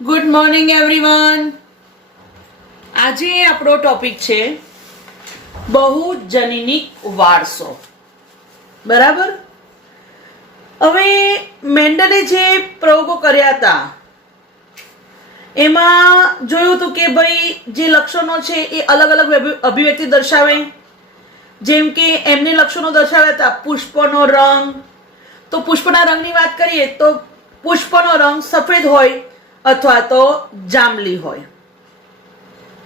Good morning everyone. આજે આપણો topic છે બહુજનીનિક વારસો. બરાબર. હવે મેન્ડલે જે પ્રયોગો કર્યા હતા એમાં જોયું હતું કે ભાઈ જે લક્ષણો છે એ અલગ અલગ અભિવ્યક્તિ દર્શાવે. જેમ કે એમને લક્ષણો દર્શાવ્યા હતા પુષ્પનો રંગ. તો પુષ્પના રંગની વાત કરીએ તો પુષ્પનો રંગ સફેદ હોય અથવા તો જાંબલી હોય.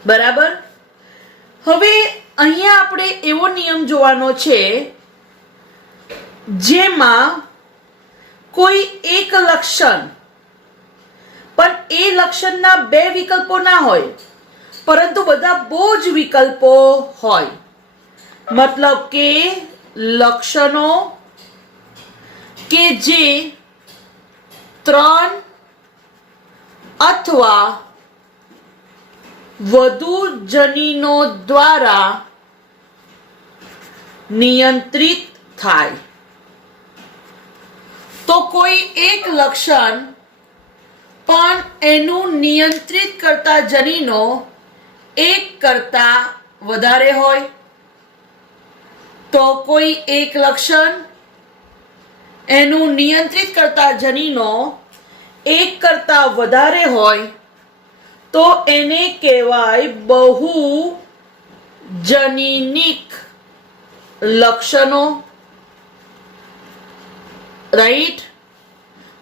બરાબર. હવે અહીંયા આપણે એવો નિયમ જોવાનો છે જેમાં કોઈ એક લક્ષણ પણ એ લક્ષણના બે વિકલ્પો ના હોય પરંતુ બધા બહુ જ વિકલ્પો હોય. મતલબ કે લક્ષણો કે જે 3 અથવા વધુ જનીનો દ્વારા નિયંત્રિત થાય. તો કોઈ એક લક્ષણ પણ એનું નિયંત્રિત કરતા જનીનો એક કરતા વધારે હોય તો કોઈ એક લક્ષણ એનું નિયંત્રિત કરતા જનીનો એક કરતા વધારે હોય તો એને કહેવાય બહુજનીનિક લક્ષણો. રાઈટ.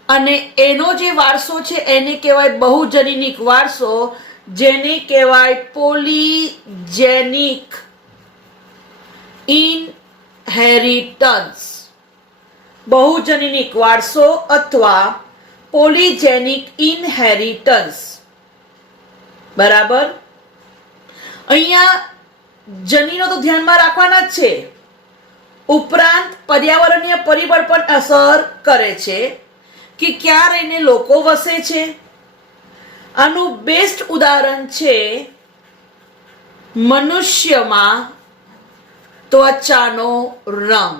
અને એનો જે વારસો છે એને કહેવાય બહુજનીનિક વારસો, જેને કહેવાય પોલીજેનિક ઇનહેરિટન્સ. બહુજનીનિક વારસો અથવા પોલીજેનિક ઇનહેરિટન્સ. બરાબર. અહીંયા જનીનો તો ધ્યાનમાં રાખવાના જ છે, ઉપરાંત પર્યાવરણીય પરિબળ પણ અસર કરે છે કે ક્યાં રહીને લોકો વસે છે. આનું બેસ્ટ ઉદાહરણ છે મનુષ્યમાં ત્વચાનો રંગ.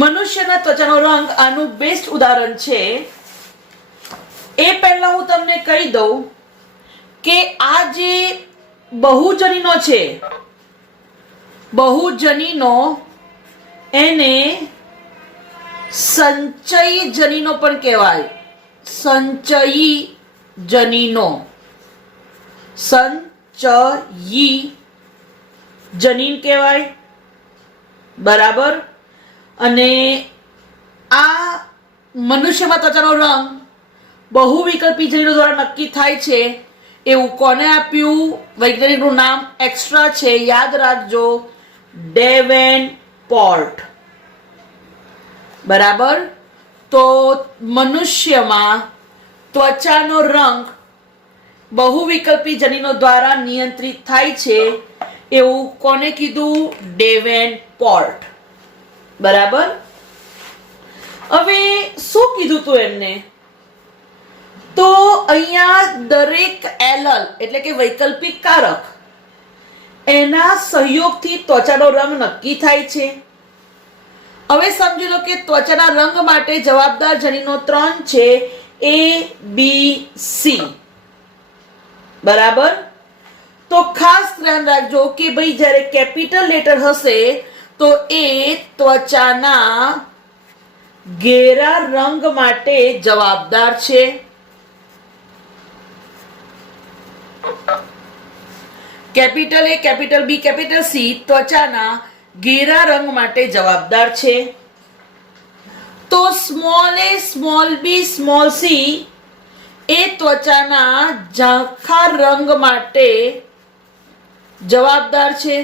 મનુષ્યના ત્વચાનો રંગ આનું બેસ્ટ ઉદાહરણ છે. એ પહેલા હું તમને કહી દઉં કે આ જે બહુજનીનો છે, બહુજનીનો એને સંચયી જનીનો પણ કહેવાય. સંચયી જનીનો, સંચયી જનીન કહેવાય. બરાબર. અને આ મનુષ્યમાં ત્વચાનો રંગ બહુવિકલ્પી જનીનો દ્વારા નક્કી થાય છે એવું કોને આપ્યું? વૈજ્ઞાનિકનું નામ એક્સ્ટ્રા છે, યાદ રાખજો, ડેવેનપોર્ટ. બરાબર. તો મનુષ્યમાં ત્વચાનો રંગ બહુવિકલ્પી જનીનો દ્વારા નિયંત્રિત થાય છે એવું કોને કીધું? ડેવેનપોર્ટ. બરાબર. હવે શું કીધું તું એમને? તો અહીંયા દરેક એલલ એટલે કે વૈકલ્પિક કારક એના સહયોગથી ત્વચાનો રંગ નક્કી થાય છે. હવે સમજી લો કે ત્વચાના રંગ માટે જવાબદાર જનીનો 3 છે, A, B, C. બરાબર. તો ખાસ ધ્યાન રાખજો કે ભાઈ જ્યારે કેપિટલ લેટર હશે તો એ ત્વચાના ઘેરા રંગ માટે જવાબદાર છે. Capital A, capital B, capital C ત્વચાના ઘેરા રંગ માટે જવાબદાર છે. તો small A, small B, small C એ ત્વચાના ઝાંખા રંગ માટે જવાબદાર છે.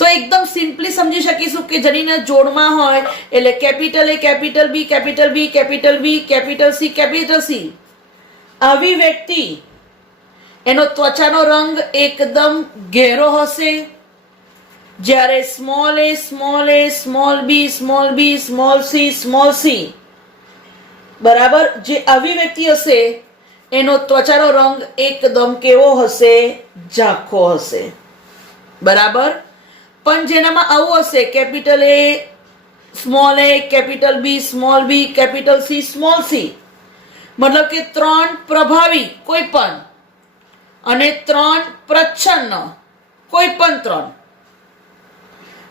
તો એકદમ સિમ્પલી સમજી શકીશું કે જનીના જોડમાં હોય એટલે capital A, capital B, capital B, capital B, capital C, capital C. આવી વ્યક્તિ એનો ત્વચાનો રંગ એકદમ ઘેરો હશે. જ્યારે small A, small A, small B, small B, small C, small C. બરાબર. જે આવી વ્યક્તિ હશે એનો ત્વચાનો રંગ એકદમ કેવો હશે? ઝાંખો હશે. બરાબર. પણ જેનામાં આવું હશે capital A, small a capital b small b capital c small c, મતલબ કે 3 પ્રભાવી કોઈ પણ અને 3 પ્રચ્છન્ન કોઈ પણ 3.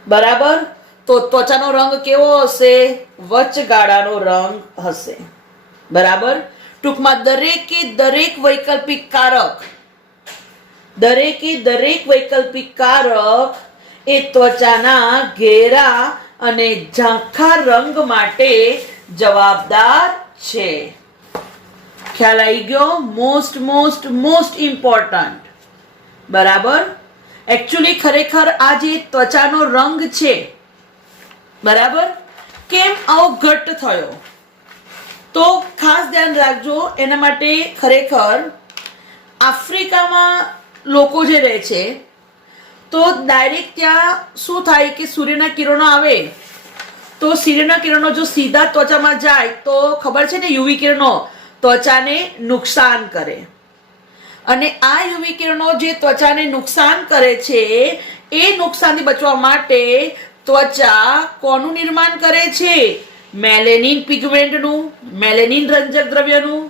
બરાબર. તો ત્વચાનો રંગ કેવો હશે? વચગાળાનો રંગ હશે. બરાબર. ટૂંકમાં દરેકે દરેક વૈકલ્પિક કારક એ ત્વચાના ઘેરા અને ઝાંખા રંગ માટે જવાબદાર છે. ખ્યાલ આવી ગયો? Most most most important. બરાબર. એકચ્યુઅલી ખરેખર આ જે ત્વચાનો રંગ છે, બરાબર, કેમ આવો ઘટ્ટ થયો? તો ખાસ ધ્યાન રાખજો. એના માટે ખરેખર આફ્રિકામાં લોકો જે રહે છે, તો ડાયરેક્ટ ત્યાં શું થાય કે સૂર્યના કિરણો આવે, તો સૂર્યના કિરણો જો સીધા ત્વચામાં જાય તો ખબર છે ને, યુવી કિરણો ત્વચાને નુકસાન કરે. અને આ યુવી કિરણો જે ત્વચાને નુકસાન કરે છે, એ નુકસાનથી બચવા માટે ત્વચા કોનું નિર્માણ કરે છે? મેલેનિન પિગમેન્ટનું, મેલેનિન રંજક દ્રવ્યનું.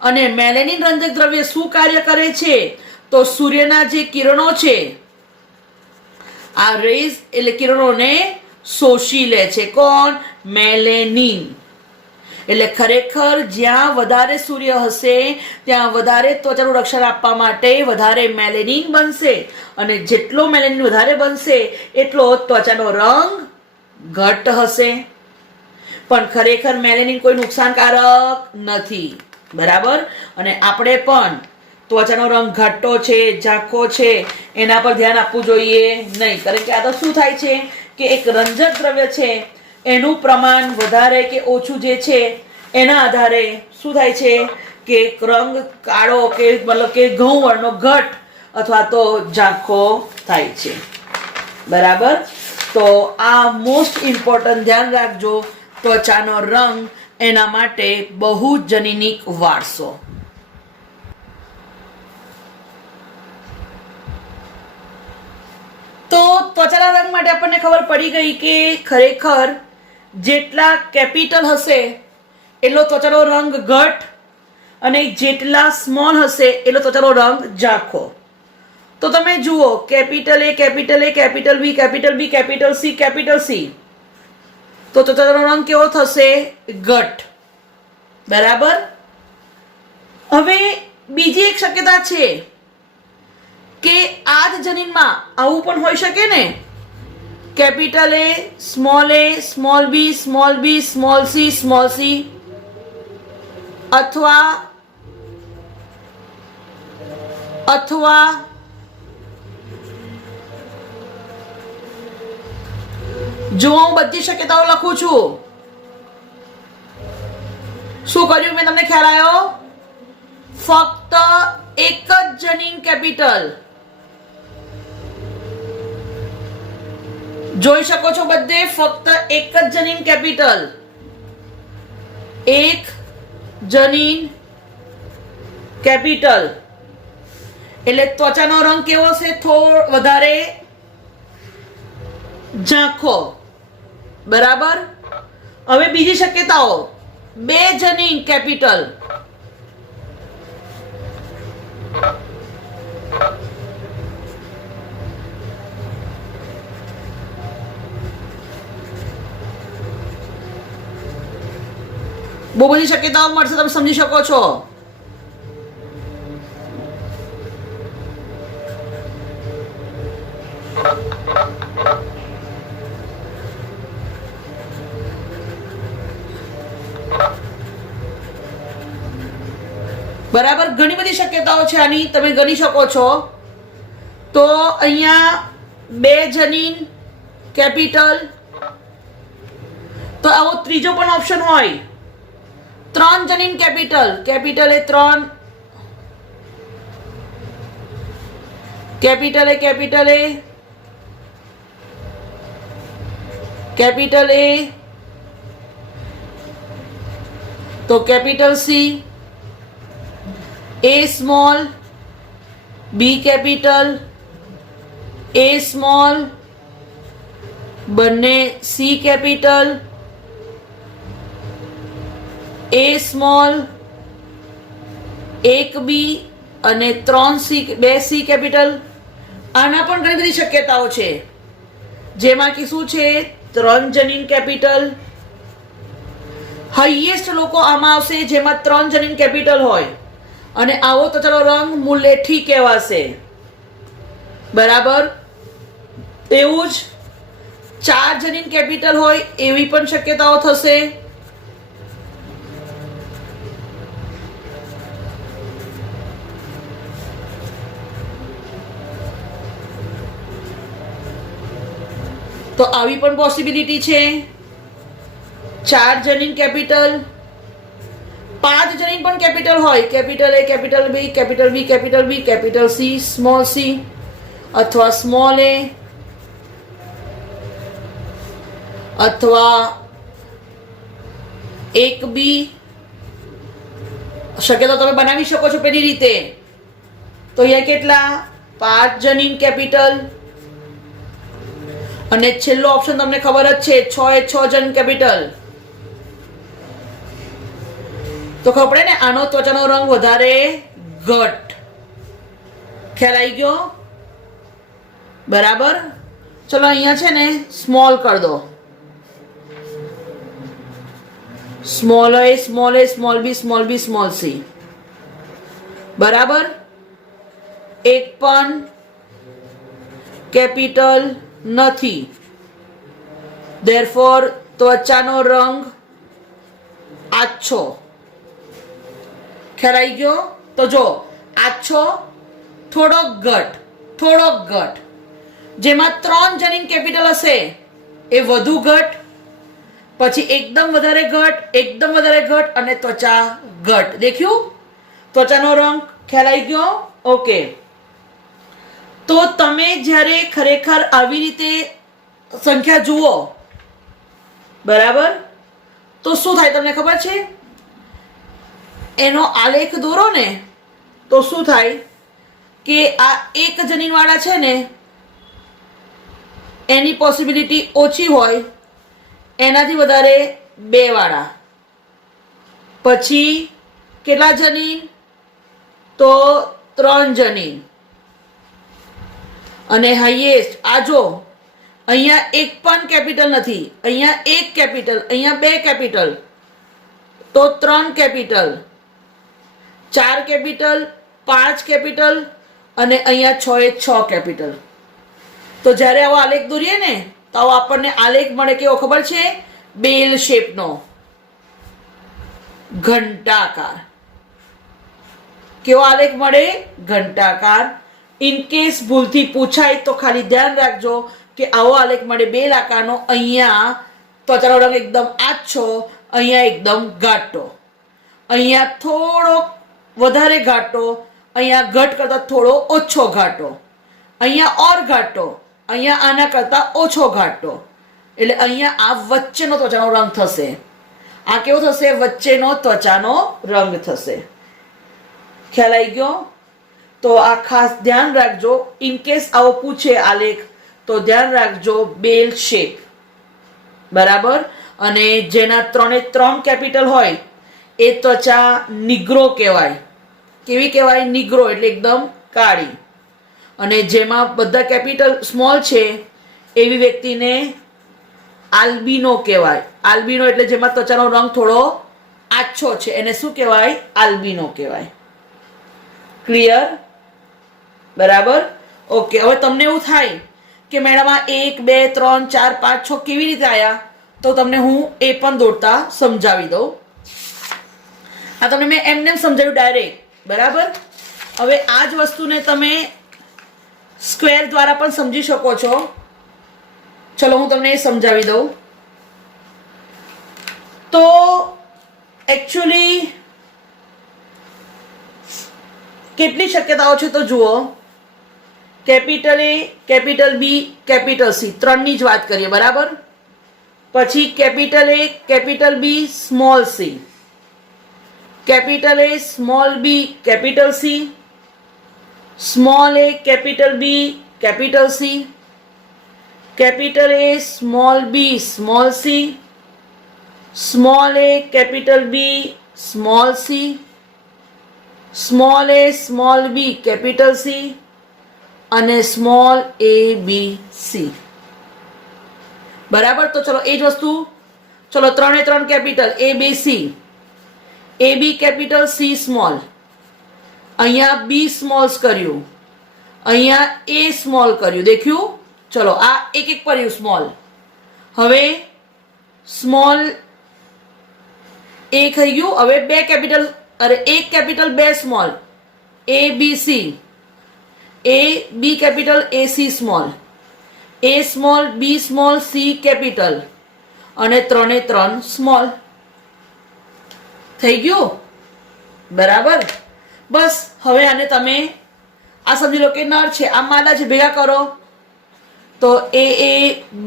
અને મેલેનિન રંજક દ્રવ્ય શું કાર્ય કરે છે? તો સૂર્યના જે કિરણો છે, આ રેઝ એટલે કિરણોને શોષી લે છે. કોણ? મેલેનિન. એટલે ખરેખર જ્યાં વધારે સૂર્ય હશે ત્યાં વધારે ત્વચાનું રક્ષણ આપવા માટે વધારે મેલેનિન બનશે, અને જેટલો મેલેનિન વધારે બનશે એટલો ત્વચાનો રંગ ઘટ્ટ હશે. પણ ખરેખર મેલેનિન કોઈ નુકસાનકારક નથી. બરાબર. અને આપણે પણ ત્વચાનો રંગ ઘાટો છે, ઝાંખો છે, એના પર ધ્યાન આપવું જોઈએ નહીં. કારણ કે આ તો શું થાય છે કે એક રંજક દ્રવ્ય છે, એનું પ્રમાણ વધારે કે ઓછું જે છે એના આધારે શું થાય છે કે રંગ કાળો કે મતલબ કે ઘઉં વર્ણનો ઘટ અથવા તો ઝાંખો થાય છે. બરાબર. તો આ મોસ્ટ ઇમ્પોર્ટન્ટ ધ્યાન રાખજો. ત્વચાનો રંગ એના માટે બહુ જનીનિક વારસો. તો ત્વચાના રંગ માટે આપણને ખબર પડી ગઈ કે ખરેખર જેટલા કેપિટલ હશે એટલો ત્વચાનો રંગ ઘટ, અને જેટલા સ્મોલ હશે એટલો ત્વચાનો રંગ ઝાંખો. તો તમે જુઓ, capital A, capital A, capital B, capital B, capital C, capital C, તો ત્વચાનો રંગ કેવો થશે? ઘટ. બરાબર. હવે બીજી એક શક્યતા છે કે આ જ જનીનમાં આવું પણ હોઈ શકે ને, capital A, small b, small b, small c, small c, અથવા જો હું બધી શક્યતાઓ લખું છું, શું કર્યું મેં? તમને ખ્યાલ આવ્યો? ફક્ત એક જ જનીન કેપિટલ જોઈ શકો છો બધે. ફક્ત એક જ જનીન કેપિટલ, એક જનીન કેપિટલ. એટલે ત્વચાનો રંગ કેવો છે? થોડો વધારે ઝાંખો. બરાબર. હવે બીજી શક્યતાઓ, બે જનીન કેપિટલ, બહુ બધી શક્યતાઓ મળશે, તમે સમજી શકો છો. બરાબર. ઘણી બધી શક્યતાઓ છે આની, તમે ગણી શકો છો. તો અહીંયા બે જનીન કેપિટલ, તો આવો ત્રીજો પણ ઓપ્શન હોય. ત્રણ જનીન capital, capital A 3, capital A capital A, capital A, તો capital C, A small, B capital, A small, બંને સી કેપિટલ, એ સ્મોલ, એક બી અને 2 સી કેપિટલ. આના પણ ઘણી બધી શક્યતાઓ છે, જેમાં કે શું છે 3 જનીન કેપિટલ. હાઈએસ્ટ લોકો આમાં આવશે જેમાં 3 જનીન કેપિટલ હોય, અને આવો તો ચાલો રંગ મુલેઠી કહેવાશે. બરાબર. એવું જ 4 જનીન કેપિટલ હોય એવી પણ શક્યતાઓ થશે. તો આવી પણ પોસિબિલિટી છે. 4 જનીન કેપિટલ, 5 જનીન પણ કેપિટલ હોય, capital A, capital B, capital B, capital B, capital C, small C, અથવા સ્મોલ એ, અથવા એક બી. શક્યતા તમે બનાવી શકો છો પેલી રીતે. તો અહીંયા કેટલા? 5 જનીન કેપિટલ. અને છેલ્લો ઓપ્શન તમને ખબર જ છે, 6 જનીન કેપિટલ. તો ખબર પડે ને, આનો ત્વચાનો રંગ વધારે ઘટ. ખ્યાલ આવી ગયો? બરાબર. ચલો અહીંયા છે ને સ્મોલ કરી દો. Small A, small A, small B, small B, small C. બરાબર. એક પણ કેપિટલ નથી. ધેરફોર ત્વચાનો રંગ આછો. ખ્યાલ આવી ગયો? તો જો આછો, થોડોક ઘટ, થોડોક ઘટ. જેમાં 3 જનીન કેપિટલ હશે એ વધુ ઘટ, પછી એકદમ વધારે ઘટ, એકદમ વધારે ઘટ, અને ત્વચા ઘટ. દેખ્યું ત્વચાનો રંગ? ખ્યાલ આવી ગયો? ઓકે. તો તમે જ્યારે ખરેખર આવી રીતે સંખ્યા જુઓ, બરાબર, તો શું થાય તમને ખબર છે? એનો આલેખ દોરો ને તો શું થાય કે આ 1 જનીન વાળા છે ને એની પોસિબિલિટી ઓછી હોય, એનાથી વધારે 2 વાળા. પછી કેટલા જનીન? તો 3 જનીન. અને હાઈએસ્ટ આ જો અહીંયા એક પણ કેપિટલ નથી, અહીંયા 1 કેપિટલ, અહીંયા 2 કેપિટલ, તો 3 કેપિટલ, 4 કેપિટલ, 5 કેપિટલ, અને અહીંયા 6 કેપિટલ. તો જ્યારે આવો આલેખ દોરીએ ને તો આવો આપણને આલેખ મળે. કેવો ખબર છે? બેલ શેપનો, ઘંટાકાર. કેવો આલેખ મળે? ઘંટાકાર. ઇન કેસ ભૂલથી પૂછાય તો ખાલી ધ્યાન રાખજો કે આવો આલેખ મળે બેલ આકારનો. અહીંયા ત્વચાનો રંગ એકદમ આછો, અહીંયા એકદમ ઘાટો, અહીંયા થોડો વધારે ઘાટો, અહીંયા ઘટ કરતા થોડો ઓછો ઘાટો, અહીંયા ઓર ઘાટો, અહીંયા આના કરતા ઓછો ઘાટો. એટલે અહીંયા આ વચ્ચેનો ત્વચાનો રંગ થશે. આ કેવો થશે? વચ્ચેનો ત્વચાનો રંગ થશે. ખ્યાલ આવી ગયો? તો આ ખાસ ધ્યાન રાખજો. ઇન કેસ આવો પૂછે આલેખ તો ધ્યાન રાખજો બેલ શેપ. બરાબર. અને જેના 3 કેપિટલ હોય એ ત્વચા નિગ્રો કહેવાય. કેવી કહેવાય? નિગ્રો એટલે એકદમ કાળી. અને જેમાં બધા કેપિટલ સ્મોલ છે એવી વ્યક્તિને આલ્બિનો કહેવાય. આલ્બિનો એટલે જેમાં ત્વચાનો રંગ થોડો આછો છે, એને શું કહેવાય? આલ્બિનો કહેવાય. ક્લિયર? બરાબર. ઓકે. હવે તમને એવું થાય કે મેડમ આ 1 2 3 4 5 6 કેવી રીતે આવ્યા? તો તમને હું એ પણ દોરતા સમજાવી દઉં. આ તમને મેં એમને સમજાવ્યું ડાયરેક્ટ. બરાબર. હવે આ જ વસ્તુને તમે સ્ક્વેર દ્વારા પણ સમજી શકો છો. ચલો હું તમને એ સમજાવી દઉં. તો એકચ્યુઅલી કેટલી શક્યતાઓ છે તો જુઓ. Capital A, capital B, capital C, 3ની જ વાત કરીએ. બરાબર. પછી capital A, capital B, small C, capital A, small B, capital C, small A, capital B, capital C, capital A, small b, small c, small a, capital B, small c, small a, small b, capital C અને small a, b, c. બરાબર. તો ચલો એ જ વસ્તુ, ચલો 3 3 capital A, B, C, A, B capital, C small, અહીંયા B સ્મોલ્સ કર્યું, અહીંયા A સ્મોલ કર્યું, દેખ્યું? ચલો આ એક એક કર્યું સ્મોલ. હવે સ્મોલ A થઈ ગયું. હવે 2 કેપિટલ, અરે 1 capital 2 small, A, B, C, A, B capital, A, C small, A small, B small, C capital અને 3 3 સ્મોલ. થઈ ગયું? બરાબર. બસ હવે આને તમે આ સમજી લો કે નર છે, આ માદા છે, ભેગા કરો તો A, A,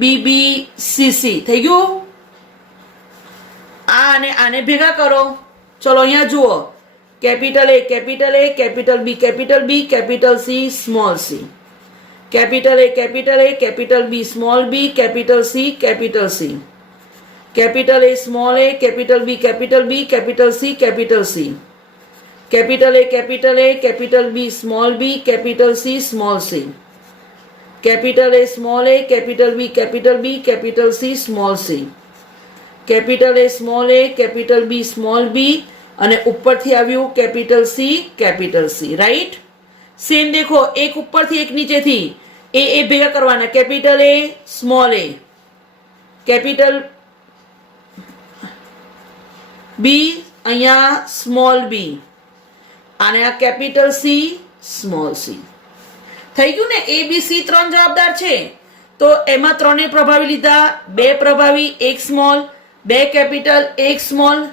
B, B, C, C થઈ ગયું. આ અને આને ભેગા કરો. ચલો અહીંયા જુઓ, capital A, capital A, capital B, capital B, capital C, small c, capital A, capital A, capital B, small b, capital C, capital C, capital A, small a, capital B, capital B, capital C, capital C, capital A, capital A, capital B, small b, capital C, small c, capital A, small a, capital B, capital B, capital C, small c, capital A, small a, capital B, small b અને ઉપરથી આવ્યું capital C, capital C. Right? Same દેખો, એક ઉપરથી એક નીચેથી એ ભેગા કરવાના. Capital A, small a, capital B, અહીંયા સ્મોલ b અને આ કેપિટલ C, સ્મોલ c. થઈ ગયું ને? A, B, C 3 જવાબદાર છે. તો એમાં 3 પ્રભાવી લીધા, 2 પ્રભાવી, 1 સ્મોલ, 2 કેપિટલ, 1 સ્મોલ.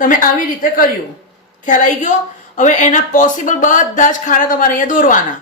તમે આવી રીતે કર્યું. ખ્યાલ આવી ગયો? હવે એના પોસિબલ બધા જ ખાડા તમારે અહીંયા દોરવાના.